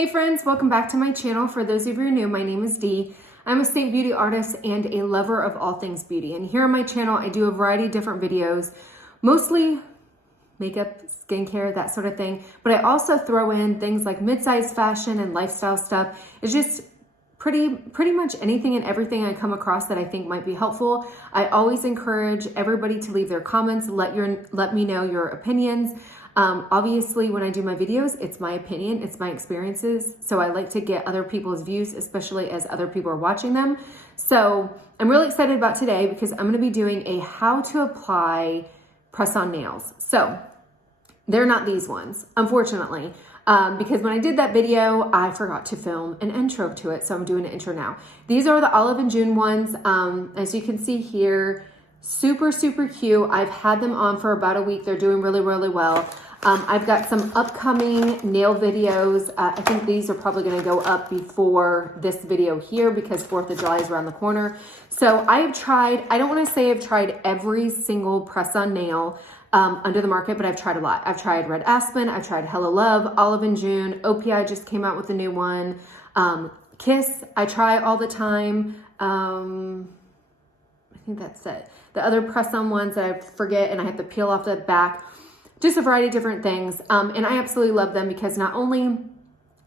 Hey friends, welcome back to my channel. For those of you who are new, my name is Dee. I'm a state beauty artist and a lover of all things beauty. And here on my channel, I do a variety of different videos, mostly makeup, skincare, that sort of thing. But I also throw in things like mid-size fashion and lifestyle stuff. It's just pretty much anything and everything I come across that I think might be helpful. I always encourage everybody to leave their comments, let me know your opinions. Obviously, when I do my videos, it's my opinion, it's my experiences. So I like to get other people's views, especially as other people are watching them. So I'm really excited about today because I'm going to be doing a how to apply press-on nails. So they're not these ones, unfortunately, because when I did that video, I forgot to film an intro to it. So I'm doing an intro now. These are the Olive and June ones. As you can see here, super cute. I've had them on for about a week. They're doing really well. I've got some upcoming nail videos. I think these are probably going to go up before this video here because 4th of July is around the corner. So I have tried, I don't want to say I've tried every single press-on nail under the market, but I've tried a lot. I've tried Red Aspen, I've tried Hello Love, Olive and June, OPI just came out with a new one. Kiss, I try all the time. I think that's it. The other press-on ones that I forget and I have to peel off the back. Just a variety of different things. And I absolutely love them because not only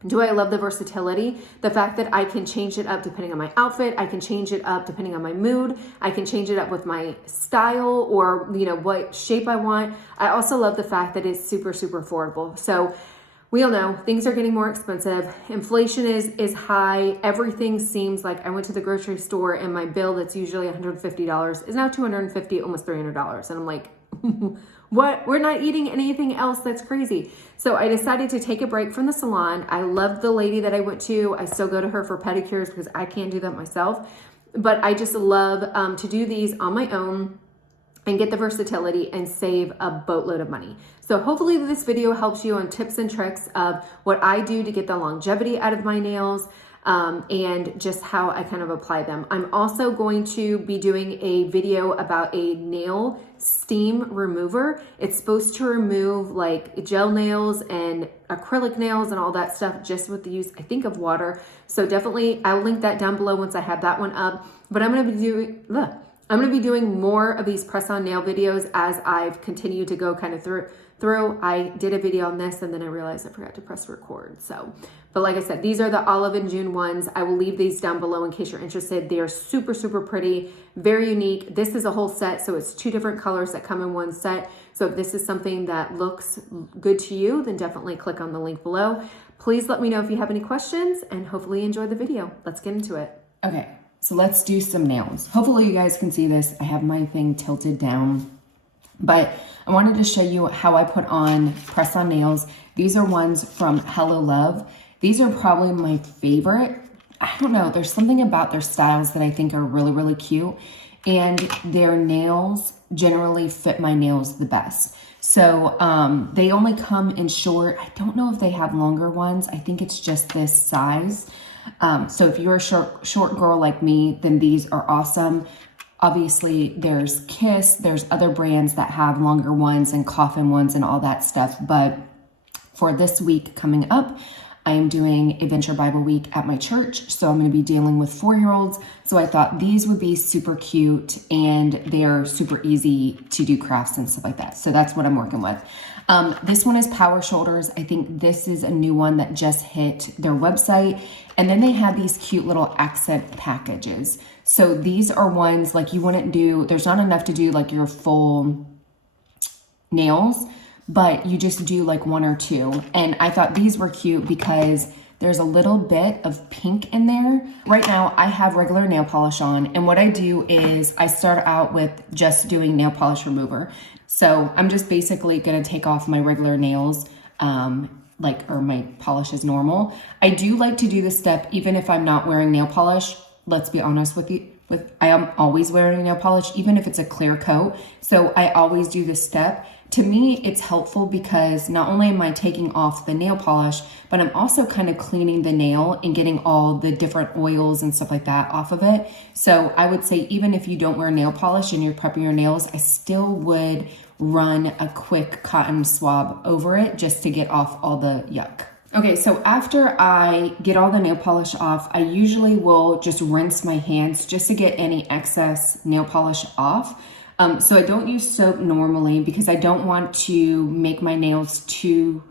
do I love the versatility, the fact that I can change it up depending on my outfit, I can change it up depending on my mood, I can change it up with my style or, you know, what shape I want. I also love the fact that it's super affordable. So we all know things are getting more expensive. Inflation is high. Everything seems like I went to the grocery store and my bill that's usually $150 is now $250, almost $300. And I'm like, what? We're not eating anything else. That's crazy. So I decided to take a break from the salon. I love the lady that I went to. I still go to her for pedicures because I can't do that myself. But I just love to do these on my own and get the versatility and save a boatload of money. So hopefully this video helps you on tips and tricks of what I do to get the longevity out of my nails and just how I kind of apply them. I'm also going to be doing a video about a nail steam remover. It's supposed to remove like gel nails and acrylic nails and all that stuff just with the use, I think, of water. So definitely I'll link that down below once I have that one up. But I'm going to be doing more of these press-on nail videos as I've continued to go kind of through. I did a video on this and then I realized I forgot to press record. But like I said, these are the Olive and June ones. I will leave these down below in case you're interested. They are super pretty, very unique. This is a whole set, so it's 2 different colors that come in one set. So if this is something that looks good to you, then definitely click on the link below. Please let me know if you have any questions and hopefully enjoy the video. Let's get into it. Okay, so let's do some nails. Hopefully you guys can see this. I have my thing tilted down, but I wanted to show you how I put on press-on nails. These are ones from Hello Love. These are probably my favorite. I don't know, there's something about their styles that I think are really cute, and their nails generally fit my nails the best. So they only come in short. I don't know if they have longer ones. I think it's just this size. So if you're a short girl like me, then these are awesome. Obviously, there's Kiss, there's other brands that have longer ones and coffin ones and all that stuff. But for this week coming up, I am doing Adventure Bible Week at my church. So I'm going to be dealing with 4-year-olds. So I thought these would be super cute and they're super easy to do crafts and stuff like that. So that's what I'm working with. This one is Power Shoulders. I think this is a new one that just hit their website. And then they have these cute little accent packages. So these are ones like you wouldn't do, there's not enough to do like your full nails, but you just do like 1 or 2. And I thought these were cute because there's a little bit of pink in there. Right now I have regular nail polish on, and what I do is I start out with just doing nail polish remover. So I'm just basically gonna take off my regular nails, or my polish is normal. I do like to do this step even if I'm not wearing nail polish. Let's be honest with you, I am always wearing nail polish, even if it's a clear coat. So I always do this step. To me, it's helpful because not only am I taking off the nail polish, but I'm also kind of cleaning the nail and getting all the different oils and stuff like that off of it. So I would say even if you don't wear nail polish and you're prepping your nails, I still would run a quick cotton swab over it just to get off all the yuck. Okay, so after I get all the nail polish off, I usually will just rinse my hands just to get any excess nail polish off. So I don't use soap normally because I don't want to make my nails too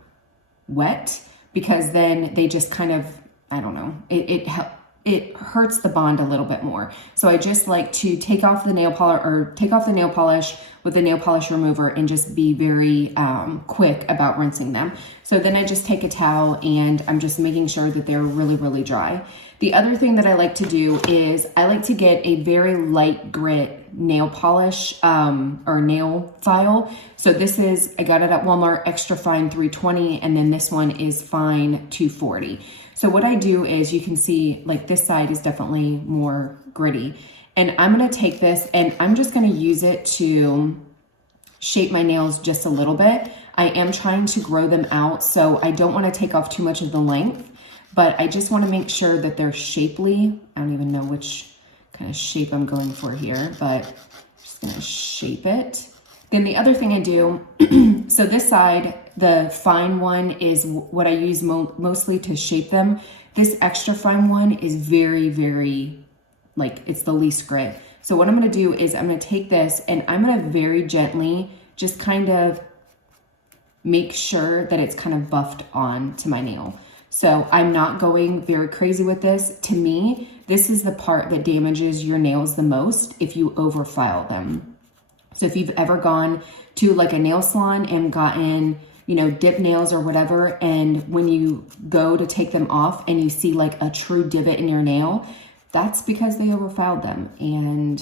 wet, because then they just kind of, I don't know, it hurts the bond a little bit more. So I just like to take off the nail polish with the nail polish remover and just be very quick about rinsing them. So then I just take a towel and I'm just making sure that they're really, really dry. The other thing that I like to do is I like to get a very light grit nail polish or nail file. So this is, I got it at Walmart, extra fine 320, and then this one is fine 240. So what I do is, you can see like this side is definitely more gritty. And I'm gonna take this and I'm just gonna use it to shape my nails just a little bit. I am trying to grow them out, so I don't wanna take off too much of the length, but I just wanna make sure that they're shapely. I don't even know which kind of shape I'm going for here, but I'm just gonna shape it. Then the other thing I do, so this side, the fine one is what I use mostly to shape them. This extra fine one is very, very, like, it's the least grit. So what I'm gonna do is I'm gonna take this and I'm gonna very gently just kind of make sure that it's kind of buffed on to my nail. So I'm not going very crazy with this. To me, this is the part that damages your nails the most if you overfile them. So if you've ever gone to like a nail salon and gotten, you know, dip nails or whatever, and when you go to take them off and you see like a true divot in your nail, that's because they overfiled them.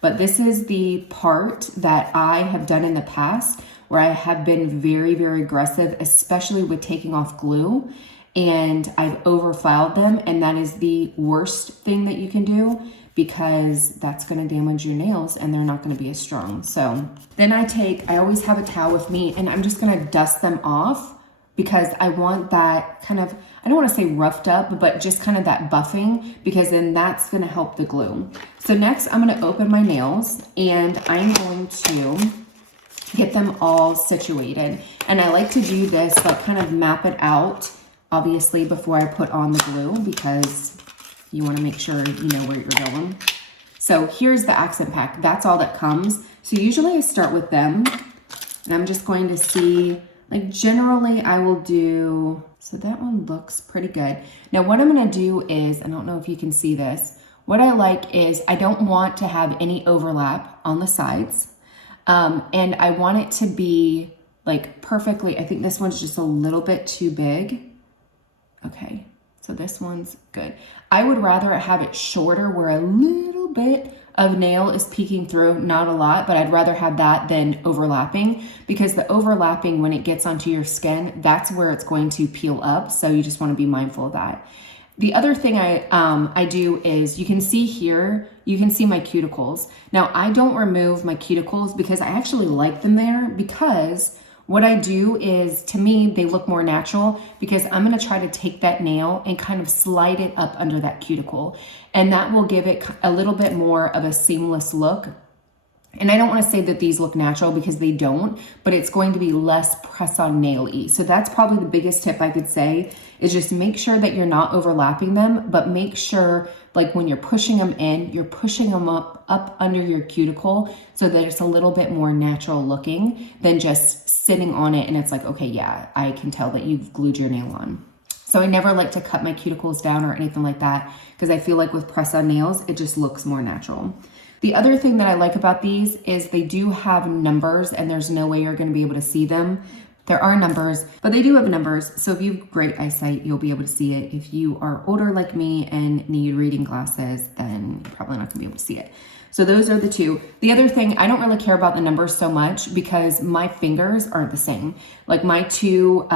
But this is the part that I have done in the past where I have been very, very aggressive, especially with taking off glue, and I've overfiled them, and that is the worst thing that you can do, because that's going to damage your nails and they're not going to be as strong. So then I always have a towel with me, and I'm just going to dust them off, because I want that kind of, I don't want to say roughed up, but just kind of that buffing, because then that's going to help the glue. So next I'm going to open my nails and I'm going to get them all situated. And I like to do this, like kind of map it out, obviously, before I put on the glue, because you want to make sure you know where you're going. So here's the accent pack. That's all that comes. So usually I start with them, and I'm just going to see, like generally I will do, so that one looks pretty good. Now what I'm going to do is, I don't know if you can see this, what I like is I don't want to have any overlap on the sides. And I want it to be like perfectly, I think this one's just a little bit too big. Okay, so this one's good. I would rather have it shorter where a little bit of nail is peeking through, not a lot, but I'd rather have that than overlapping, because the overlapping, when it gets onto your skin, that's where it's going to peel up. So you just want to be mindful of that. The other thing I do is, you can see here, you can see my cuticles. Now I don't remove my cuticles because I actually like them there, because what I do is, to me, they look more natural, because I'm going to try to take that nail and kind of slide it up under that cuticle. And that will give it a little bit more of a seamless look. And I don't want to say that these look natural, because they don't, but it's going to be less press-on nail-y. So that's probably the biggest tip I could say, is just make sure that you're not overlapping them, but make sure, like when you're pushing them in, you're pushing them up under your cuticle, so that it's a little bit more natural looking than just sitting on it and it's like, okay, yeah, I can tell that you've glued your nail on. So I never like to cut my cuticles down or anything like that, because I feel like with press-on nails, it just looks more natural. The other thing that I like about these is they do have numbers, and there's no way you're going to be able to see them. There are numbers, but they do have numbers. So if you have great eyesight, you'll be able to see it. If you are older like me and need reading glasses, then you're probably not going to be able to see it. So those are the two. The other thing, I don't really care about the numbers so much, because my fingers aren't the same. Like my two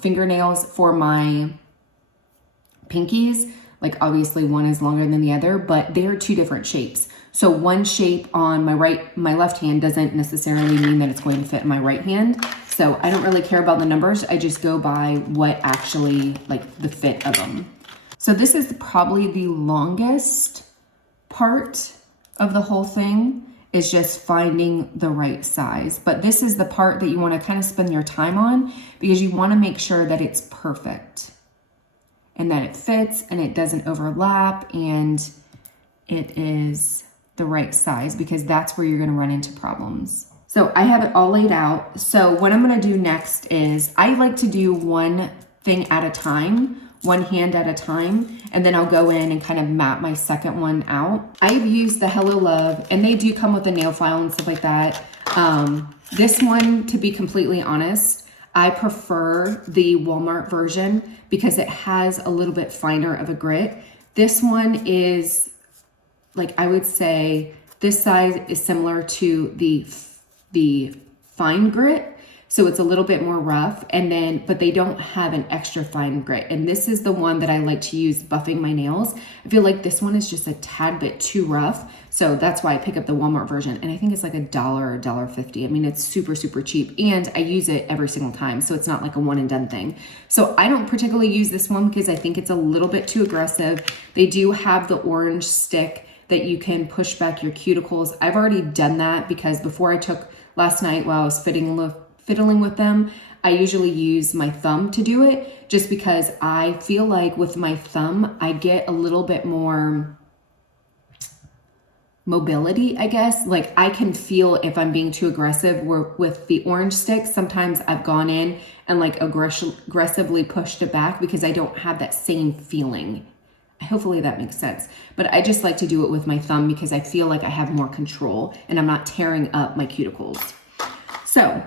fingernails for my pinkies, like obviously one is longer than the other, but they're two different shapes. So one shape on my left hand doesn't necessarily mean that it's going to fit in my right hand. So I don't really care about the numbers. I just go by what actually, like the fit of them. So this is probably the longest part of the whole thing, is just finding the right size. But this is the part that you want to kind of spend your time on because you want to make sure that it's perfect and that it fits and it doesn't overlap and it is the right size, because that's where you're going to run into problems. So I have it all laid out. So what I'm going to do next is I like to do one thing at a time, one hand at a time, and then I'll go in and kind of map my second one out. I've used the Hello Love, and they do come with a nail file and stuff like that. This one, to be completely honest, I prefer the Walmart version because it has a little bit finer of a grit. This one is, like, I would say this size is similar to the fine grit. So it's a little bit more rough, but they don't have an extra fine grit. And this is the one that I like to use buffing my nails. I feel like this one is just a tad bit too rough. So that's why I pick up the Walmart version. And I think it's like $1 or $1.50. I mean, it's super, super cheap. And I use it every single time. So it's not like a one and done thing. So I don't particularly use this one because I think it's a little bit too aggressive. They do have the orange stick that you can push back your cuticles. I've already done that because before I took last night while I was fiddling with them, I usually use my thumb to do it just because I feel like with my thumb, I get a little bit more mobility, I guess. Like I can feel if I'm being too aggressive. With the orange stick, sometimes I've gone in and like aggressively pushed it back because I don't have that same feeling. Hopefully that makes sense. But I just like to do it with my thumb because I feel like I have more control and I'm not tearing up my cuticles. So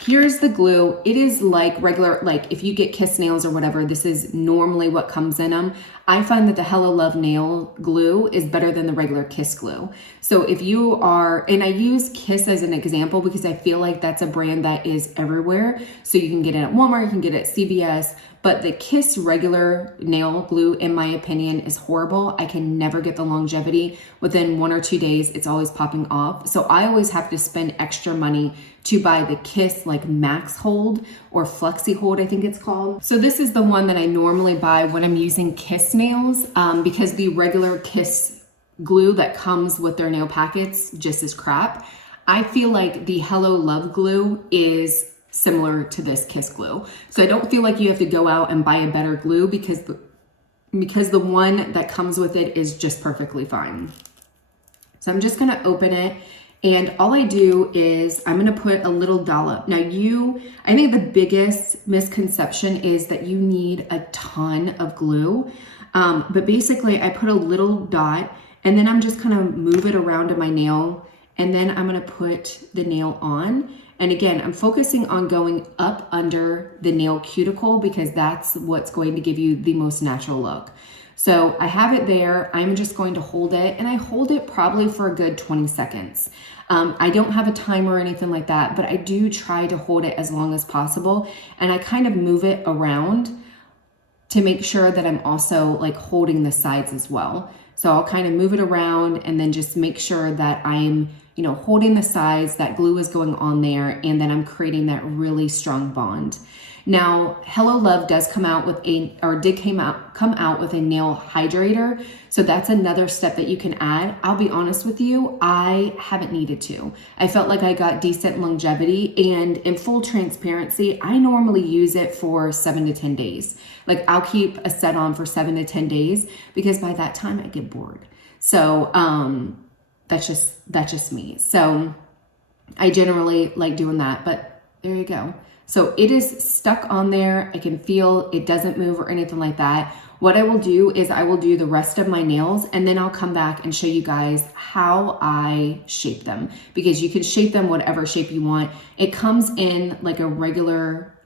here's the glue. It is like regular, like if you get Kiss nails or whatever, this is normally what comes in them. I find that the Hello Love nail glue is better than the regular Kiss glue. So if you are, and I use Kiss as an example because I feel like that's a brand that is everywhere. So you can get it at Walmart, you can get it at CVS, but the Kiss regular nail glue, in my opinion, is horrible. I can never get the longevity. Within 1 or 2 days, it's always popping off. So I always have to spend extra money to buy the Kiss like Max Hold or Flexi Hold, I think it's called. So this is the one that I normally buy when I'm using Kiss nails because the regular Kiss glue that comes with their nail packets just is crap. I feel like the Hello Love glue is similar to this Kiss glue. So I don't feel like you have to go out and buy a better glue because the one that comes with it is just perfectly fine. So I'm just gonna open it, and all I do is I'm gonna put a little dollop. Now I think the biggest misconception is that you need a ton of glue. But basically I put a little dot and then I'm just gonna move it around to my nail, and then I'm gonna put the nail on. And again, I'm focusing on going up under the nail cuticle because that's what's going to give you the most natural look. So I have it there. I'm just going to hold it, and I hold it probably for a good 20 seconds. I don't have a timer or anything like that, but I do try to hold it as long as possible. And I kind of move it around to make sure that I'm also like holding the sides as well. So I'll kind of move it around and then just make sure that I'm, holding the sides, that glue is going on there, and then I'm creating that really strong bond. Now, Hello Love does come out with come out with a nail hydrator. So that's another step that you can add. I'll be honest with you, I haven't needed to. I felt like I got decent longevity, and in full transparency, I normally use it for 7 to 10 days. Like I'll keep a set on for 7 to 10 days because by that time I get bored. So, that's just me. So I generally like doing that, but there you go. So it is stuck on there. I can feel it doesn't move or anything like that. What I will do is I will do the rest of my nails, and then I'll come back and show you guys how I shape them, because you can shape them whatever shape you want. It comes in like a regular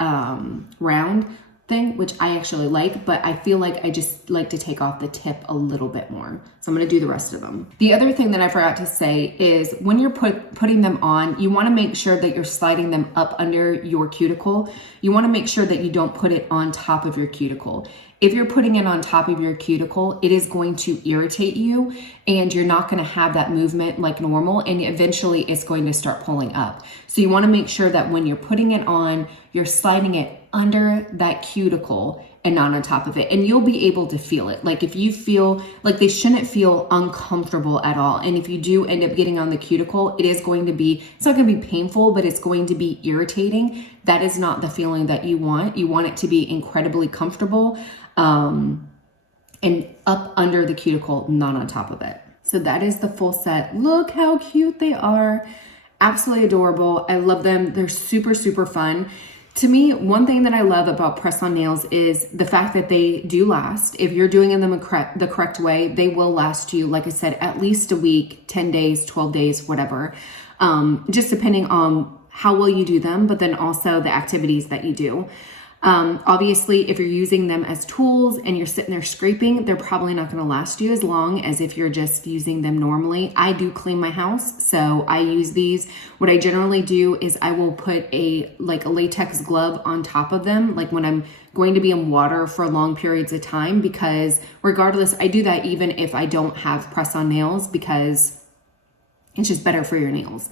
round thing, which I actually like, but I feel like I just like to take off the tip a little bit more. So I'm gonna do the rest of them. The other thing that I forgot to say is when you're putting them on, you wanna make sure that you're sliding them up under your cuticle. You wanna make sure that you don't put it on top of your cuticle. If you're putting it on top of your cuticle, it is going to irritate you, and you're not going to have that movement like normal, and eventually it's going to start pulling up. So you want to make sure that when you're putting it on, you're sliding it under that cuticle and not on top of it. And you'll be able to feel it. Like if you feel like they shouldn't feel uncomfortable at all. And if you do end up getting on the cuticle, it is going to be, it's not going to be painful, but it's going to be irritating. That is not the feeling that you want. You want it to be incredibly comfortable and up under the cuticle, not on top of it. So that is the full set. Look how cute they are. Absolutely adorable. I love them. They're super, super fun. To me, one thing that I love about press-on nails is the fact that they do last. If you're doing them the correct way, they will last you, like I said, at least a week, 10 days, 12 days, whatever. Just depending on how well you do them, but then also the activities that you do. Obviously, if you're using them as tools and you're sitting there scraping, they're probably not going to last you as long as if you're just using them normally. I do clean my house, so I use these. What I generally do is I will put a latex glove on top of them, like when I'm going to be in water for long periods of time, because regardless, I do that even if I don't have press-on nails, because it's just better for your nails.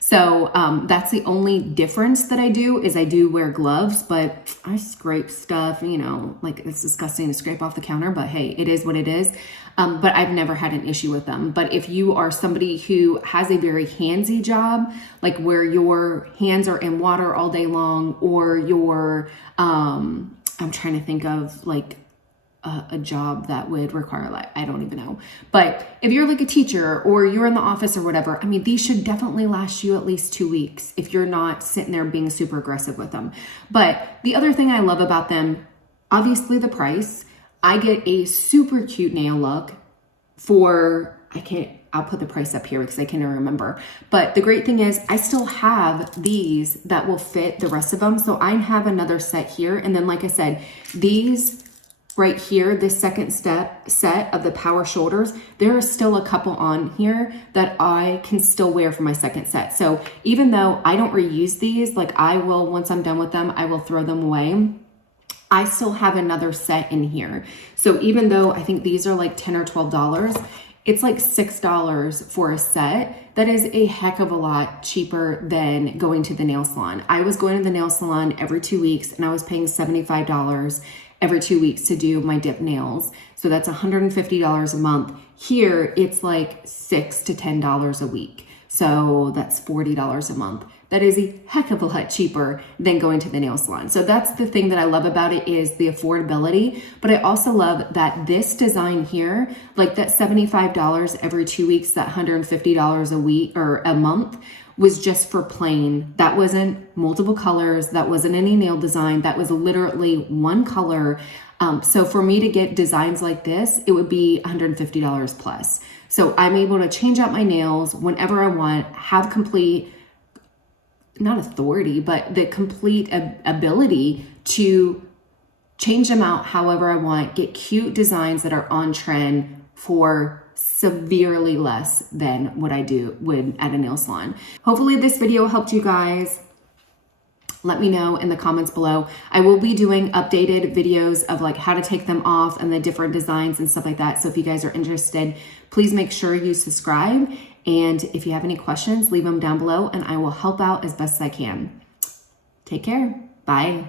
So that's the only difference that I do is I do wear gloves, but I scrape stuff, you know, like it's disgusting to scrape off the counter, but hey, it is what it is. But I've never had an issue with them. But if you are somebody who has a very handsy job, like where your hands are in water all day long, or your, I'm trying to think of like a job that would require, like, I don't even know. But if you're like a teacher or you're in the office or whatever, I mean, these should definitely last you at least 2 weeks if you're not sitting there being super aggressive with them. But the other thing I love about them, obviously the price. I get a super cute nail look for, I'll put the price up here because I can't remember. But the great thing is I still have these that will fit the rest of them. So I have another set here. And then, like I said, these right here, this second set of the power shoulders, there are still a couple on here that I can still wear for my second set. So even though I don't reuse these, like I will, once I'm done with them, I will throw them away. I still have another set in here. So even though I think these are like $10 or $12, it's like $6 for a set. That is a heck of a lot cheaper than going to the nail salon. I was going to the nail salon every 2 weeks and I was paying $75 every 2 weeks to do my dip nails. So that's $150 a month. Here, it's like $6 to $10 a week. So that's $40 a month. That is a heck of a lot cheaper than going to the nail salon. So that's the thing that I love about it, is the affordability. But I also love that this design here, like that $75 every 2 weeks, that $150 a week or a month, was just for plain. That wasn't multiple colors. That wasn't any nail design. That was literally one color. So for me to get designs like this, it would be $150 plus. So I'm able to change out my nails whenever I want, have complete, not authority, but the complete ability to change them out however I want, get cute designs that are on trend for severely less than what I would at a nail salon. Hopefully this video helped you guys. Let me know in the comments below. I will be doing updated videos of like how to take them off and the different designs and stuff like that. So if you guys are interested, please make sure you subscribe. And if you have any questions, leave them down below and I will help out as best as I can. Take care. Bye.